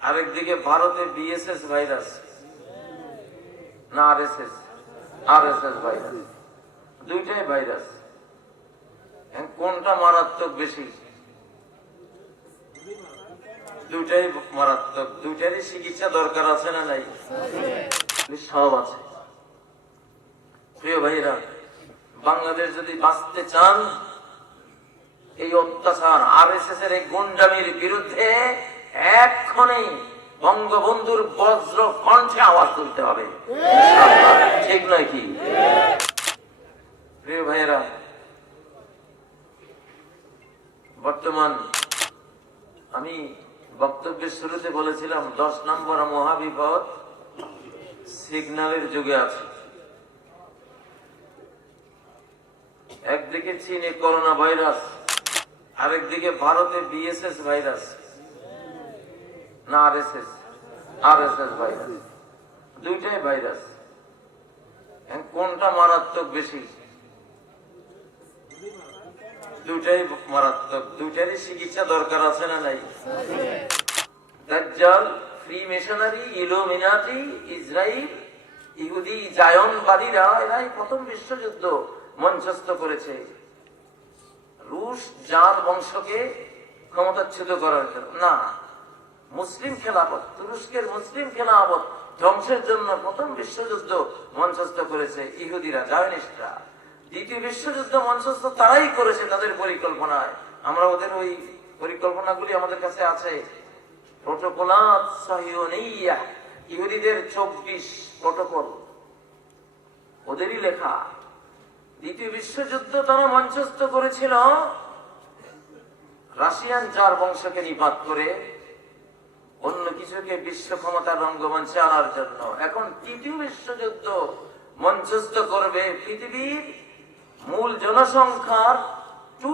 আরেকদিকে ভারতে BSS virus না R S S R S S virus দুইটাই ভাইরাস কোনটা মারাত্মক বেশি? দুইটাই মারাত্মক, দুইটারই চিকিৎসা দরকার আছে না নাই? সব আছে। প্রিয় ভাইরা বাংলাদেশ যদি বাঁচতে চান, এই অত্যাচার আর এস এস এর এই গুন্ডামির বিরুদ্ধে এক্ষণে বঙ্গবন্ধুর বজ্র কণ্ঠে আওয়াজ তুলতে হবে। ঠিক নয় কি? প্রিয় ভাইয়েরা, বর্তমান আমি বক্তব্যের শুরুতে বলেছিলাম, দশ নম্বর মহাবিপদ সিগন্যালের যুগে আছে। একদিকে চীনে করোনা ভাইরাস, আরেকদিকে ভারতে বিএসএস ভাইরাস। না R S S R S S virus দুইটাই ভাইরাস কোনটা মারাত্মক বেশি? দুইটাই মারাত্মক। দুইটারই চিকিৎসা দরকার আছে না নাই? দাজ্জাল ফ্রি মেশনারি ইহুদি, জায়নবাদীরা এরাই প্রথম বিশ্বযুদ্ধ মঞ্চস্থ করেছে। রুশ জাল বংশকে ক্ষমতাচ্যুত করার জন্য। না মুসলিম খেলাফত, তুরস্কের মুসলিম খেলাফত ধ্বংসের জন্য প্রথম বিশ্বযুদ্ধ মঞ্চস্থ করেছে ইহুদিরা জায়নিস্টরা দ্বিতীয় বিশ্বযুদ্ধ মঞ্চস্থ তারাই করেছে তাদের পরিকল্পনায়। আমরা ওদের ওই পরিকল্পনাগুলি আমাদের কাছে আছে। ইহুদিদের চব্বিশ প্রোটোকল। ওদেরই লেখা। দ্বিতীয় বিশ্বযুদ্ধ তারা মঞ্চস্থ করেছিল। রাশিয়ান চার বংশকে নিপাত করে অন্য কিছুকে বিশ্ব ক্ষমতার রঙ্গমঞ্চে আনার জন্য। এখন তৃতীয় বিশ্বযুদ্ধ মঞ্চস্থ করবে পৃথিবীর মূল জনসংখ্যার টু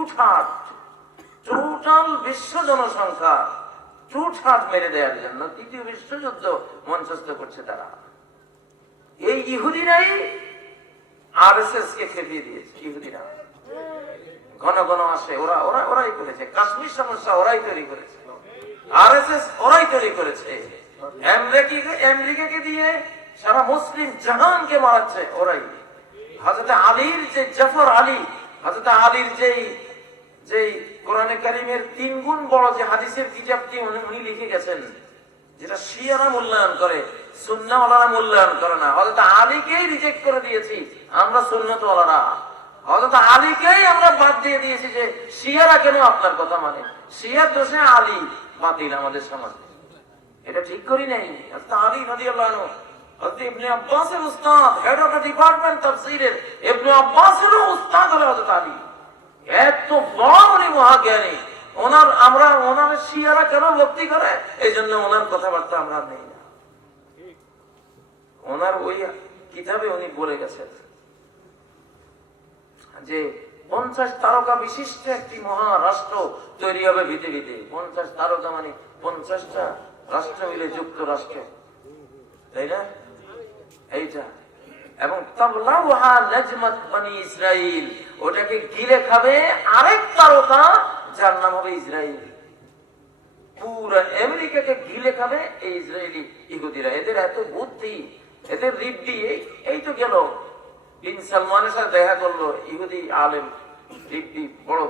টোটাল বিশ্ব জনসংখ্যা টু মেরে দেওয়ার জন্য তৃতীয় বিশ্বযুদ্ধ মঞ্চস্থ করছে তারা। এই ইহুদিরাই আর এস এস কে খেপিয়ে দিয়েছে, ইহুদিরা। ঘন ঘন আসে, ওরা ওরা ওরাই করেছে। কাশ্মীর সমস্যা ওরাই তৈরি করেছে। যেটা শিয়ারা মূল্যায়ন করে, সুন্নাওয়ালারা মূল্যায়ন করে না। হজরত আলীকেই রিজেক্ট করে দিয়েছি, আমরা সুন্নতওয়ালারা। হজরত আলীকেই আমরা বাদ দিয়ে দিয়েছি যে শিয়ারা কেন আপনার কথা মানে? শিয়ার দোষে আলী বাতিল আমাদের সমাজে। এটা ঠিক করি নাই। হজরত আলী রাদিয়াল্লাহু আনহু হজরত ইবনে আব্বাসের উস্তাদ হেড অফ দ্য ডিপার্টমেন্ট তাফসীরের ইবনে আব্বাসেরও উস্তাদ হলো হজরত আলী। এত বড় উনি মহাজ্ঞানী। ওনার, আমরা ওনার শিয়ারা কেন ভক্তি করে? এই জন্য ওনার নেই না। ওনার ওই কিতাবে উনি বলে গেছেন যে পঞ্চাশ তারকা বিশিষ্ট একটি মহারাষ্ট্র তৈরি হবে পৃথিবীতে পঞ্চাশ তারকা মানে পঞ্চাশটা রাষ্ট্র মিলে যুক্তরাষ্ট্র। তাই না? এইটা। এবং ইসরাইল, ওটাকে গিলে খাবে আরেক তারকা যার নাম হবে ইসরাইল। পুরো আমেরিকাকে গিলে খাবে এই ইসরায়েলি ইহুদিরা। এদের এত বুদ্ধি, এদের রিব্বি এই তো গেল। বিন সালমানের সাথে দেখা করল ইহুদি আলেম রিব্বি বড়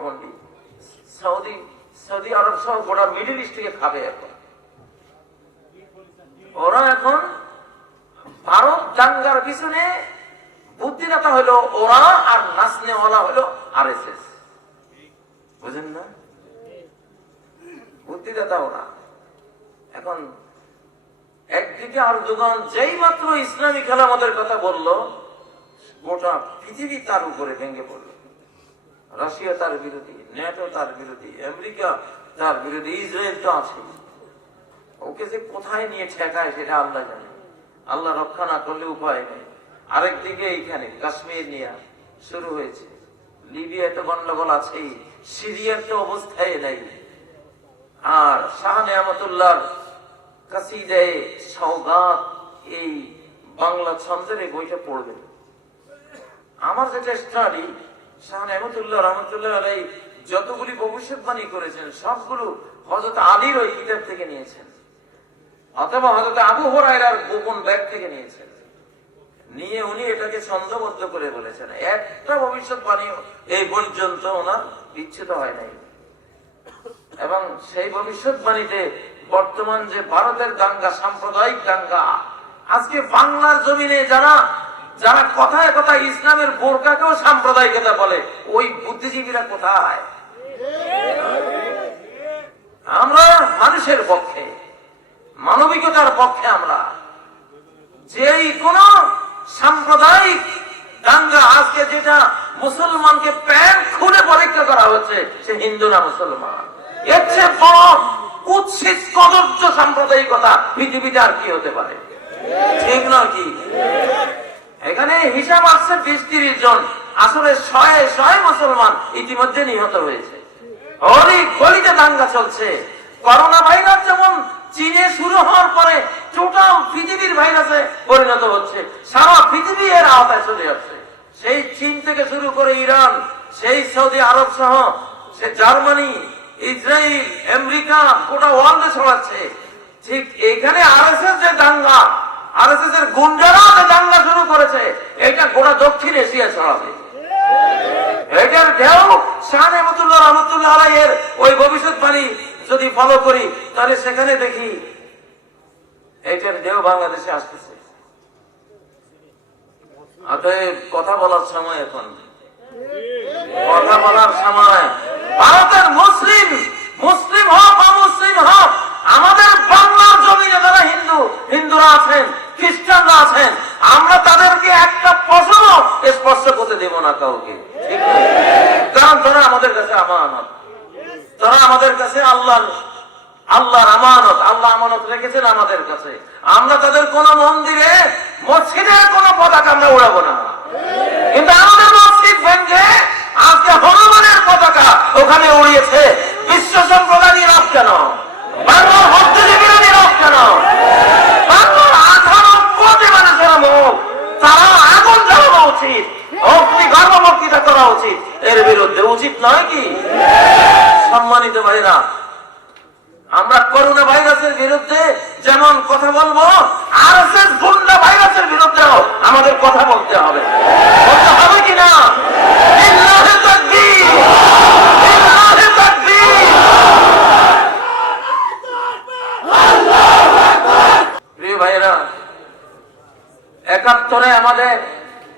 সৌদি সৌদি আরব সহ গোটা মিডিল ইস্টকে খাবে এখন। ওরা এখন ভারত দাঙ্গার পিছনে বুদ্ধিদাতা হলো ওরা আর নাচনেওয়ালা হলো আর এস এস বুঝেন না? বুদ্ধিদাতা ওরা। এখন একদিকে আর দুগান যেই মাত্র ইসলামী খেলামতের কথা বলল গোটা পৃথিবী তার উপরে ভেঙে পড়ল। রাশিয়া তার বিরোধী নেটো তার বিরোধী, আমেরিকা তার বিরোধী, ইসরায়েল তো আছে। ওকে যে কোথায় নিয়ে ঠেকায় সেটা আল্লাহ জানে। আল্লাহ রক্ষা না করলে উপায় নেই। আরেকদিকে এইখানে কাশ্মীর নিয়ে শুরু হয়েছে। লিবিয়ায় তো গন্ডগোল আছেই, সিরিয়ার তো অবস্থায় নেই। আর শাহ নেয়ামতুল্লাহর কাসিদায় সৌগাত এই বাংলা ছন্দের বইটা পড়বেন। আমার যেটা স্টাডি শাহ রহমতুল্লাহ আলাই যতগুলি ভবিষ্যৎবাণী করেছেন, সবগুলো হজরত আলীর ওই কিতাব থেকে নিয়েছেন। অথবা হয়তো আবু হরাইরার গোপন ব্যাগ থেকে নিয়েছেন। নিয়ে উনি এটাকে ছন্দবদ্ধ করে বলেছেন। একটা ভবিষ্যৎবাণী এই পর্যন্ত ওনার বিচ্ছুত হয় নাই। এবং সেই ভবিষ্যৎবাণীতে বর্তমান যে ভারতের দাঙ্গা সাম্প্রদায়িক দাঙ্গা আজকে বাংলার জমিনে যারা যারা কথায় কথায় ইসলামের বোরকাকেও সাম্প্রদায়িকতা বলে, ওই বুদ্ধিজীবীরা কোথায়? আমরা মানুষের পক্ষে, মানবিকতার পক্ষে আমরা। যেই কোন সাম্প্রদায়িক দাঙ্গা আজকে যেটা মুসলমানকে প্যান্ট খুলে পরীক্ষা করা হচ্ছে, সে হিন্দু না মুসলমান। এর চেয়ে বড় কুৎসিত কদর্য সাম্প্রদায়িকতা পৃথিবীতে আর কি হতে পারে? ঠিক নয় কি? এখানে হিসাব আসছে বিশ তিরিশ জন। আসলে শয়ে শয়ে মুসলমান ইতিমধ্যে নিহত হয়েছে। অনেক গলিতে দাঙ্গা চলছে। করোনা ভাইরাস যেমন চীনে শুরু হওয়ার পরে টোটাল পৃথিবীর ভাইরাসে পরিণত হচ্ছে, সারা পৃথিবী এর আওতায় চলে যাচ্ছে। সেই চীন থেকে শুরু করে ইরান, সেই সৌদি আরব সহ, সে জার্মানি ইসরায়েল আমেরিকা গোটা ওয়ার্ল্ডে ছড়াচ্ছে। ঠিক এখানে আরএসএস যে দাঙ্গা আরএসএস এর গুন্ডারা দাঙ্গা শুরু করেছে। এটা গোটা দক্ষিণ এশিয়া ছড়াবে এটার ঢেউ শাহ রহমতুল্লাহ রহমতুল্লাহ আলাইয়ের ওই ভবিষ্যৎবাণী যদি ফলো করি, তাহলে সেখানে দেখি এটার ঢেউ বাংলাদেশে আসতেছে। কথা বলার সময় এখন। কথা বলার সময়। ভারতের মুসলিম মুসলিম হোক অমুসলিম হোক আমাদের বাংলার জমিনে যারা হিন্দু, হিন্দুরা আছেন, খ্রিস্টানরা আছেন, আমরা তাদেরকে একটা পশম স্পর্শ করতে দেব না কাউকে। কারণ তারা আমাদের কাছে আমানত। তারা আমাদের কাছে আল্লাহ আল্লাহর আমানত, আল্লাহ আমানত রেখেছেন আমাদের কাছে। আমরা তাদের কোন মন্দিরে, মসজিদের কোন পতাকা আমরা উড়াবো না। কিন্তু আমাদের মসজিদ ভেঙে আজকে হনুমানের পতাকা ওখানে উড়িয়েছে। বিশ্ব সম্প্রদায় নীরব কেন? আমরা করোনা ভাইরাসের বিরুদ্ধে যেমন কথা বলব, আর গুন্ডা ভাইরাসের বিরুদ্ধেও আমাদের কথা বলতে হবে কিনা লিল্লাহি তাকবীর! লিল্লাহি তাকবীর! প্রিয় ভাইরা একাত্তরে আমাদের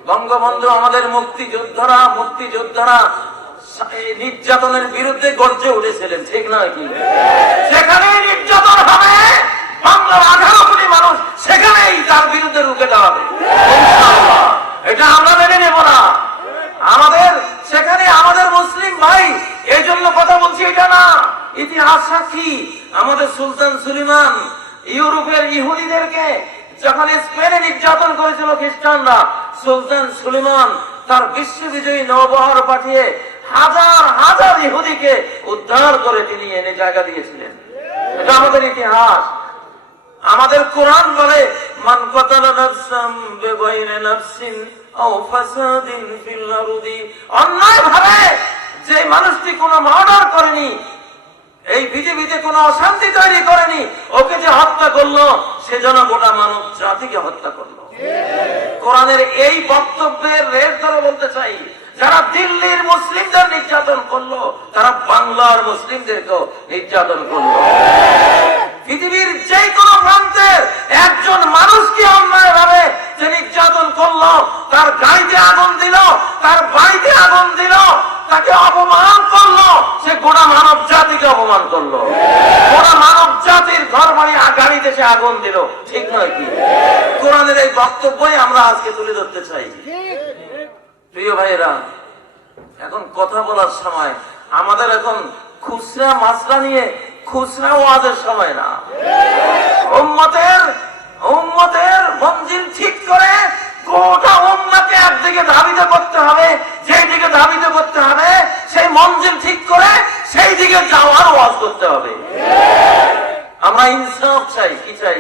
বঙ্গবন্ধু, আমাদের মুক্তিযোদ্ধারা মুক্তিযোদ্ধারা নির্যাতনের বিরুদ্ধে গর্জে উঠেছিলেন, ঠিক নয় কি? সেখানে নির্যাতন হবে, বাংলার আঠারো কোটি মানুষ সেখানেই তার বিরুদ্ধে রুখে দাঁড়াবে। এটা আমরা মেনে নেব না। আমাদের, সেখানে আমাদের মুসলিম ভাই, এই জন্য কথা বলছি এটা না। ইতিহাস সাক্ষী, আমাদের সুলতান সুলিমান, ইউরোপের ইহুদিদেরকে যখন স্পেনে নির্যাতন করেছিল খ্রিস্টানরা, সুলতান সুলিমান তার বিশ্ব বিজয়ী নৌবহর পাঠিয়ে হাজার হাজার ইহুদিকে উদ্ধার করে তিনি এনে জায়গা দিয়েছিলেন। এটা আমাদের ইতিহাস। আমাদের কোরআন বলে অন্যায় ভাবে যে মানুষটি কোনো মার্ডার করেনি এই পৃথিবীতে কোনো অশান্তি তৈরি করেনি। ওকে যে হত্যা করল, সে যেন গোটা মানব জাতিকে হত্যা করল। কোরআনের এই বক্তব্যের রেশ ধরে বলতে চাই, যারা দিল্লির মুসলিমদের নির্যাতন করল, তারা বাংলার মুসলিমদেরকেও নির্যাতন করল পৃথিবীর যে কোনো প্রান্তের একজন মানুষকে অন্যায় ভাবে যে নির্যাতন করল তার গাড়িতে আগুন দিল তার বাড়িতে আগুন দিল তাকে অপমান করল সে গোটা মানব জাতিকে অপমান করল। গোটা মানব জাতির ঘর বাড়ি আ- গাড়িতে আগুন দিল। ঠিক নয় কি? কোরআনের এই বক্তব্যই আমরা আজকে তুলে ধরতে চাই। প্রিয় ভাইয়েরা, এখন কথা বলার সময়। আমাদের এখন খুচরা মাসলা নিয়ে খুচরা ওয়াজের সময় না। উম্মতের উম্মতের মঞ্জিল ঠিক করে গোটা উম্মাকে একদিকে ধাবিত করতে হবে যেই দিকে ধাবিত করতে হবে সেই মঞ্জিল ঠিক করে সেই দিকে যাওয়ার ওয়াজ করতে হবে আমরা ইনসাফ চাই কি চাই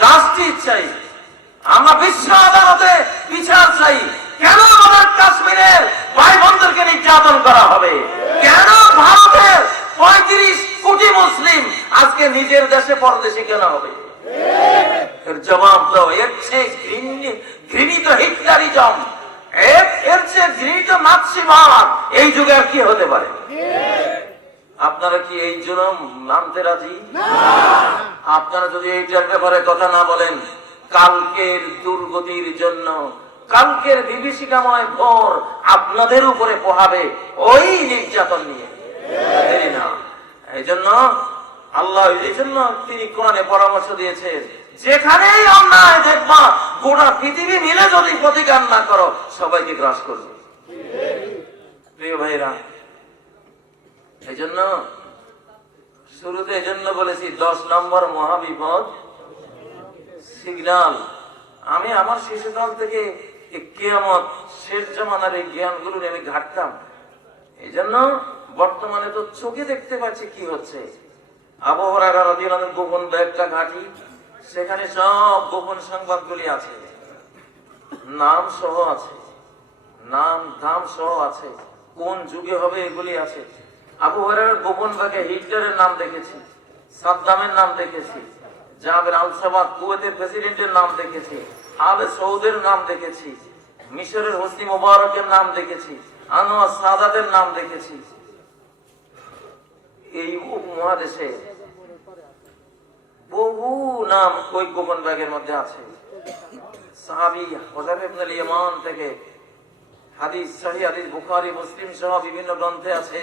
জাস্টিস চাই আমরা বিশ্ব আদালতে বিচার চাই কেন আমাদের কাশ্মীরের ভাই বোনদেরকে নির্যাতন করা হবে কেন ভারতের পঁয়ত্রিশ কোটি মুসলিম আজকে নিজের দেশে পরদেশে কেন হবে? এর জবাব দাও, এর চেয়ে ঘৃণিত এর চেয়ে ঘৃণিত এই যুগে কি হতে পারে? আপনারা কি এই জুলুম মানতে রাজি? আপনারা যদি এইটার ব্যাপারে কথা না বলেন, কালকের দুর্গতির জন্য, কালকের বিভীষিকাময় ভোর আপনাদের উপরে পোহাবে ওই নির্যাতন নিয়ে। না। এই জন্য আল্লাহ এই জন্য তিনি কোরআনে পরামর্শ দিয়েছেন, যেখানেই অন্যায় দেখবা, গোটা পৃথিবী মিলে যদি প্রতিকার না করো, সবাইকে গ্রাস করবে। প্রিয় ভাইরা এই জন্য শুরুতে এই জন্য বলেছি, দশ নম্বর মহাবিপদ সিগন্যাল আমি আমার শিশুকাল থেকে কেয়ামত, শেষ জমানার এই জ্ঞানগুলো আমি ঘাটতাম। এই জন্য বর্তমানে তো চোখে দেখতে পাচ্ছি কি হচ্ছে। আবহাওয়ার গোপন ব্যাগটা ঘাটি, সেখানে সব গোপন সংবাদগুলি আছে। নাম সহ আছে। নাম দাম সহ আছে। কোন যুগে হবে এগুলি আছে। আবু গোপন ভাগে হিটলারের নাম দেখেছি, সাদ্দামের নাম দেখেছি জাবের আলসাবাদ কুয়েতের প্রেসিডেন্টের নাম দেখেছি, আলে সৌদের নাম দেখেছি, মিশরের হোসনি মোবারকের নাম দেখেছি, আনোয়ার সাদাতের নাম দেখেছি। এই উপমহাদেশে বহু নাম ওই গোপন ব্যাগের মধ্যে আছে থেকে হাদিস হাদিস মুসলিম সহ বিভিন্ন গ্রন্থে আছে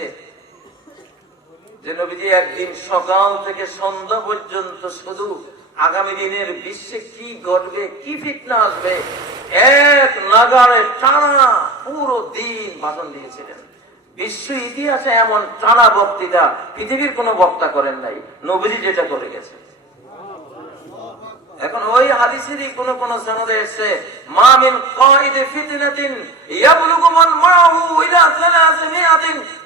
যে নবীজি একদিন সকাল থেকে সন্ধ্যা পর্যন্ত শুধু আগামী দিনের বিশ্বে কি ঘটবে, কি ফিটনা আসবে, এক নাগারে টানা পুরো দিন ভাষণ দিয়েছিলেন। বিশ্ব ইতিহাসে এমন টানা বক্তৃতা পৃথিবীর কোনো বক্তা করেন নাই। নবীজি যেটা করে গেছে এখন ওই হাদিসেরই কোন কোন সনদে এসছে, মা মিন ফিতনাতিন ইয়াবলুগু মান মাহু ইলা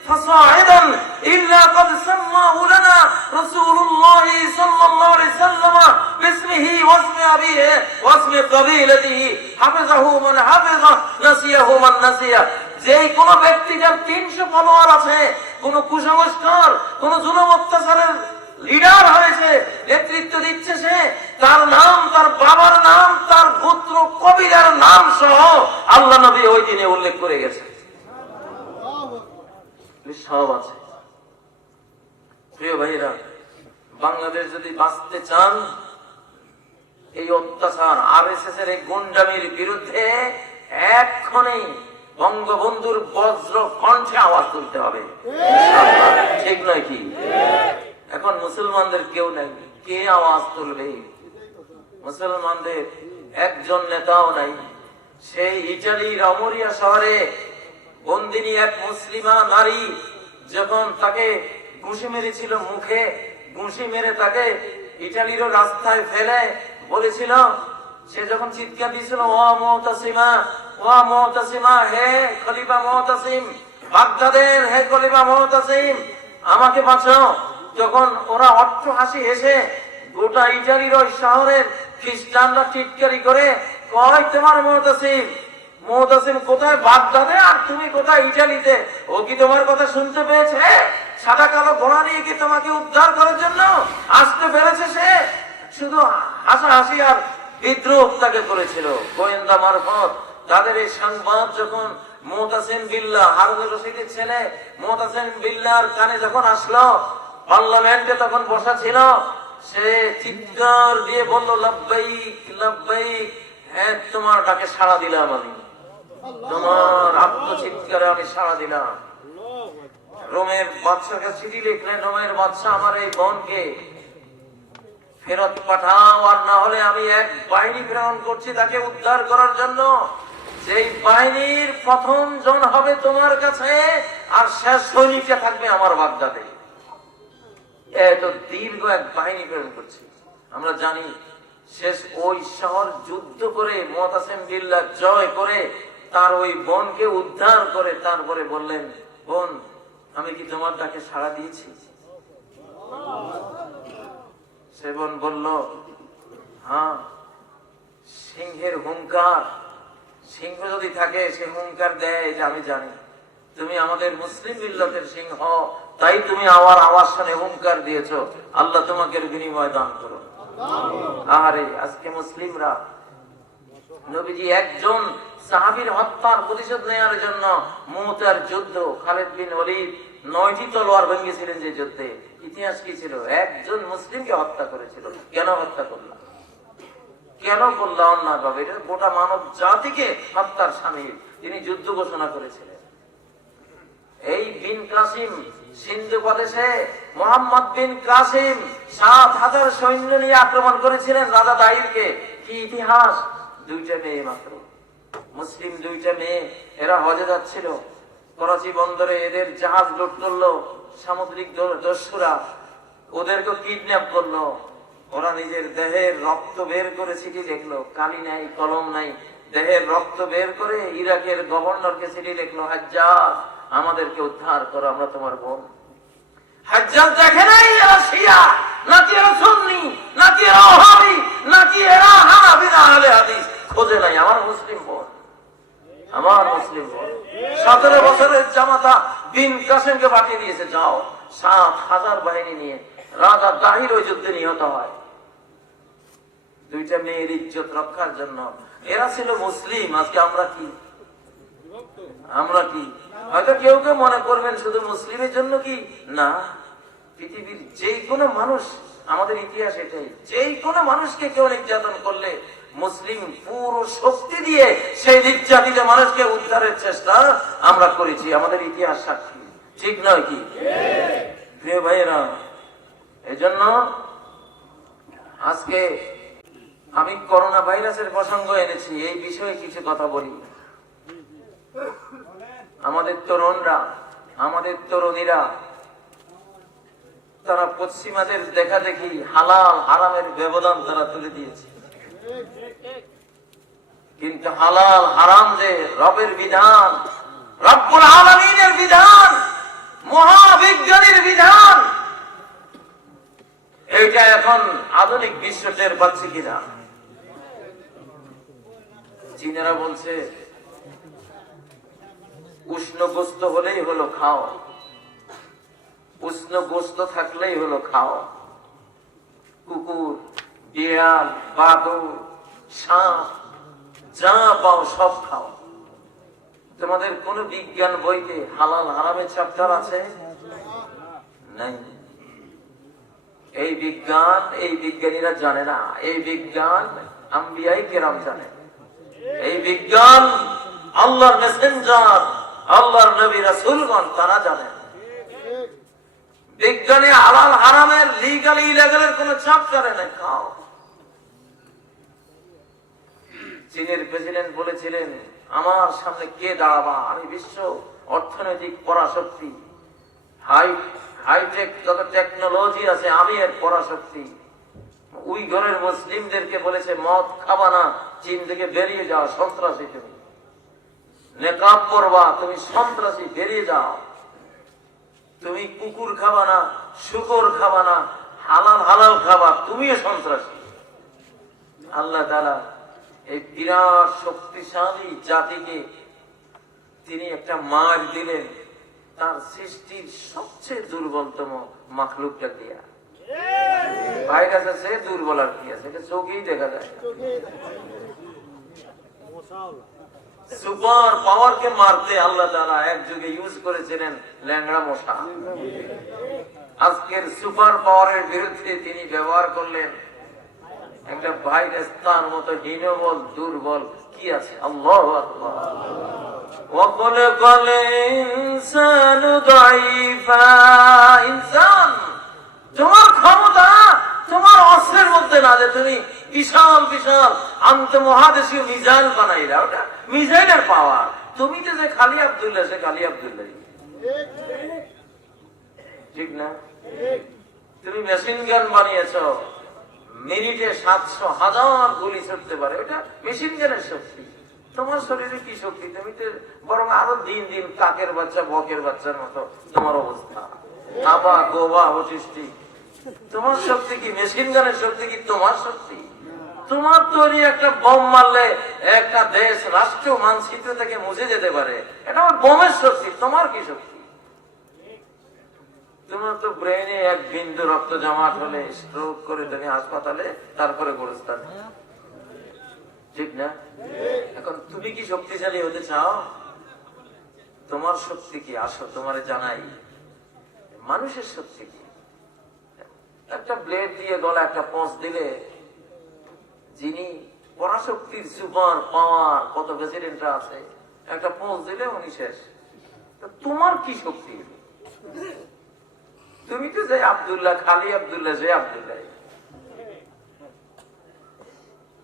ফাসাইদান ইল্লা কদ লানা রাসূলুল্লাহ সাল্লাল্লাহু আলাইহি সাল্লাম বিসমিহি ওয়াসমি আবিহি ওয়াসমি হাফিজাহু মান হাফিজা নাসিয়াহু মান নাসিয়া। যেই কোন ব্যক্তি যার 300 ফলোয়ার আছে, কোন কুসংস্কার, কোন জুলুম অত্যাচারের লিডার হয়েছে, নেতৃত্ব দিচ্ছে সে তার নাম, তার বাবার নাম, তার পুত্র কবিরার নাম সহ আল্লাহ নবী ওই দিনে উল্লেখ করে গেছে সব আছে। প্রিয় ভাইরা, বাংলাদেশ যদি বাঁচতে চান, এই অত্যাচার আর এস এস এর এই গুন্ডামির বিরুদ্ধে এক্ষণে বঙ্গবন্ধুর বজ্র কণ্ঠে আওয়াজ তুলতে হবে। ঠিক নয় কি? এখন মুসলমানদের কেউ নাই। কে আওয়াজ তুলবে? মুসলমানদের একজন নেতাও নাই। সেই ইটালির অমরিয়া শহরে বন্দিনী এক মুসলিমা নারী যখন তাকে ঘুষি মেরেছিল মুখে, ঘুষি মেরে তাকে ইটালির রাস্তায় ফেলে বলেছিল, সে যখন চিৎকার দিয়েছিল, ও মহতাসিমা ও মহতাসিমা হে খলিফা মহতাসিম বাগদাদের, হে খলিফা মহতাসিম আমাকে বাঁচাও। যখন ওরা অট্ট হাসি এসে গোটা ইটালির ওই শহরের খ্রিস্টানরা টিটকারি করে কয় তোমার মহতাসিম মহতাসিম কোথায়? বাগদাদে? আর তুমি কোথায়? ইটালিতে। ও কি তোমার কথা শুনতে পেয়েছে? সাদা কালো ঘোড়া নিয়ে কি তোমাকে উদ্ধার করার জন্য আসতে পেরেছে সে? শুধু হাসা হাসি আর বিদ্রোহ তাকে করেছিল। গোয়েন্দা মারফত তাদের এই সংবাদ যখন মোহতাসিন বিল্লা হারুন রশিদের ছেলে মোহতাসিন বিল্লার কানে যখন আসলো, পার্লামেন্টে তখন বসা ছিল সে চিৎকার দিয়ে বলল লাভবাইক লাভবাইক হ্যাঁ তোমার ডাকে সাড়া দিলাম আমি। তোমার আত্মচিৎকারে আমি সাড়া দিলাম। রোমের বাদশাকে চিঠি লিখলেন, রোমের বাদশাহ আমার এই বোনকে ফেরত পাঠাও, আর না হলে আমি এক বাহিনী প্রেরণ করছি তাকে উদ্ধার করার জন্য। যেই বাহিনীর প্রথম জন হবে তোমার কাছে, আর শেষ সৈনিকটা থাকবে আমার বাগদাদে। এত দীর্ঘ এক বাহিনী প্রেরণ করছি। আমরা জানি, শেষ ওই শহর যুদ্ধ করে মতাসেম বিল্লা জয় করে তার ওই বোনকে উদ্ধার করে তারপরে বললেন, বোন, আমি কি তোমার ডাকে সাড়া দিয়েছি? সে বোন বলল হ্যাঁ সিংহের হুঙ্কার, সিংহ যদি থাকে সে হুঙ্কার দেয় যে আমি জানি। তুমি আমাদের মুসলিম মিল্লতের সিংহ, তাই তুমি আমার আওয়াজ, শুনে হুঙ্কার দিয়েছ। আল্লাহ তোমাকে বিনিময় দান করো। আরে আজকে মুসলিমরা একজন সাহাবীর হত্যার প্রতিশোধ নেওয়ার জন্য মুতার যুদ্ধ, খালেদ বিন ওলিদ নয়টি তলোয়ার ভেঙেছিলেন যে যুদ্ধে। ইতিহাস কি ছিল? একজন মুসলিমকে হত্যা করেছিল। কেন হত্যা করলাম কেন করলাম অন্যায় ভাবে এটা গোটা মানব জাতিকে হত্যার সামিল তিনি যুদ্ধ ঘোষণা করেছিলেন। বিন কাসিম, সিন্ধু প্রদেশে মোহাম্মদ বিন কাসিম সাত হাজার সৈন্য নিয়ে আক্রমণ করেছিলেন রাজা দাহিরকে কি ইতিহাস? দুইটা মেয়ে মাত্র। মুসলিম দুইটা মেয়ে, এরা হজে যাচ্ছিল। করাচি বন্দরে এদের জাহাজ লুট করল, সামুদ্রিক দস্যুরা। ওদেরকে কিডন্যাপ করল। ওরা নিজের দেহের রক্ত বের করে চিঠি লিখলো কালি নাই, কলম নাই। দেহের রক্ত বের করে ইরাকের গভর্নরকে চিঠি লিখলো হাজ্জাজ। আমাদেরকে উদ্ধার করো, আমরা তোমার বোন। হাজ্জাজ দেখে নাই সুন্নি, নাকি নাকি এরা হানাবি? না আহলে হাদিস খোঁজে নাই, আমার মুসলিম বোন। আমার মুসলিম বোন। সতেরো বছরের জামাতা বিন কাসেমকে পাঠিয়ে দিয়েছে, যাও, সাত হাজার বাহিনী নিয়ে রাজা দাহির ওই যুদ্ধে নিহত হয়। দুইটা মেয়ের ইজ্জত রক্ষার জন্য। এরা ছিল মুসলিম, আজকে আমরা কি আমরা কি? হয়তো কেউ কেউ মনে করবেন শুধু মুসলিমের জন্য কি? না। পৃথিবীর যে কোনো মানুষ, আমাদের ইতিহাস এটাই। যে কোনো মানুষকে কেউ নির্যাতন করলে মুসলিম পুরো শক্তি দিয়ে সেই নির্যাতিত মানুষকে উদ্ধারের চেষ্টা আমরা করেছি। আমাদের ইতিহাস সাক্ষী। ঠিক নয় কি? প্রিয় ভাইয়েরা, এজন্য আজকে আমি করোনা ভাইরাসের প্রসঙ্গ এনেছি। এই বিষয়ে কিছু কথা বলি। আমাদের তরুণরা, আমাদের তরুণীরা, তারা পশ্চিমাদের দেখা দেখি হালাল, হারামের ব্যবধান তারা তুলে দিয়েছে। কিন্তু হালাল, হারাম যে রবের বিধান, রব্বুল আলমিনের বিধান, মহাবিজ্ঞানীর বিধান, এইটা এখন আধুনিক বিশ্ব টের পাচ্ছে কিনা? চীনেরা বলছে উষ্ণ গোস্ত হলেই হলো খাও। উষ্ণ গোস্ত থাকলেই হলো খাও। কুকুর, বিড়াল বাদর সাপ, যা পাও সব খাও। তোমাদের কোন বিজ্ঞান বইতে হালাল হারামের চ্যাপ্টার আছে? নাই। এই বিজ্ঞান, এই বিজ্ঞানীরা জানে না। এই বিজ্ঞান আম্বিয়াই কেরাম জানে। এই বিজ্ঞান আল্লাহর মেসেঞ্জার আল্লাহর নবী রাসূলগণ, তারা জানেন বিজ্ঞানী হালাল হারামের লিগাল ইলেগালের কোন চাপ করে না, খাও। চীনের প্রেসিডেন্ট বলেছিলেন, আমার সামনে কে দাঁড়াবা? আমি বিশ্ব অর্থনৈতিক পরাশক্তি। হাই হাইটেক যত টেকনোলজি আছে, আমি এর পরাশক্তি। উই ঘরের মুসলিমদেরকে বলেছে, মদ খাবা না, চীন থেকে বেরিয়ে যাওয়া সন্ত্রাসী তুমি নেকাব করবা, তুমি সন্ত্রাসী, বেরিয়ে যাও। তুমি কুকুর খাবা না, শুকর খাবা না, হালাল হালাল খাবা, তুমিও সন্ত্রাসী। আল্লাহ তালা এই বিরাট শক্তিশালী জাতিকে তিনি একটা মার দিলেন, তার সৃষ্টির সবচেয়ে দুর্বলতম মাখলুকটা দিয়া ভাইরাস আছে, দুর্বল আর কি আছে চোখেই দেখা যায়। সুপার পাওয়ার কে মারতে আল্লাহ এক যুগে ইউজ করেছিলেন ল্যাংড়া মশা। আজকের সুপার পাওয়ারের বিরুদ্ধে তিনি ব্যবহার করলেন। একটা ভাইর স্থান মতো হীনবল, দুর্বল কি আছে? আল্লাহ ইনসান তোমার ক্ষমতা, তোমার অস্ত্রের মধ্যে না যে তুমি বিশাল বিশাল, আন্তঃমহাদেশীয় মিজাইল বানাইলা, ওটা মিসাইলের পাওয়ার। তুমি তো যে খালি আব্দুল্লাহ, সে খালি আব্দুল্লাহ। ঠিক না? তুমি মেশিন গান বানিয়েছ, মিনিটে সাতশো হাজার গুলি ছুটতে পারে। ওটা মেশিন গানের শক্তি। তোমার শরীরে কি শক্তি? তুমি তো বরং আরও দিন দিন কাকের বাচ্চা, বকের বাচ্চার মতো তোমার অবস্থা। আবা গোবা অবশিষ্টি তোমার শক্তি কি? মেশিন গানের শক্তি কি? তোমার শক্তি? তোমার তৈরি একটা বোম মারলে একটা দেশ, রাষ্ট্র, মানচিত্র থেকে মুছে যেতে পারে। এটা আমার বোমের শক্তি, তোমার কি শক্তি? তোমার তো ব্রেনে এক বিন্দু রক্ত হলে স্ট্রোক করে তুমি হাসপাতালে, তারপরে ঠিক না? এখন তুমি কি শক্তিশালী হতে চাও? তোমার শক্তি কি? আসো, তোমার জানাই। মানুষের শক্তি কি? একটা ব্লেড দিয়ে গলা একটা পঁচ দিলে যিনি পরাশক্তির সুপার পাওয়ার কত প্রেসিডেন্টরা আছে, একটা পোজ দিলে উনি শেষ। তোমার কি শক্তি? তুমি তো যে আবদুল্লাহ, খালি আবদুল্লাহ, যে আবদুল্লাহ।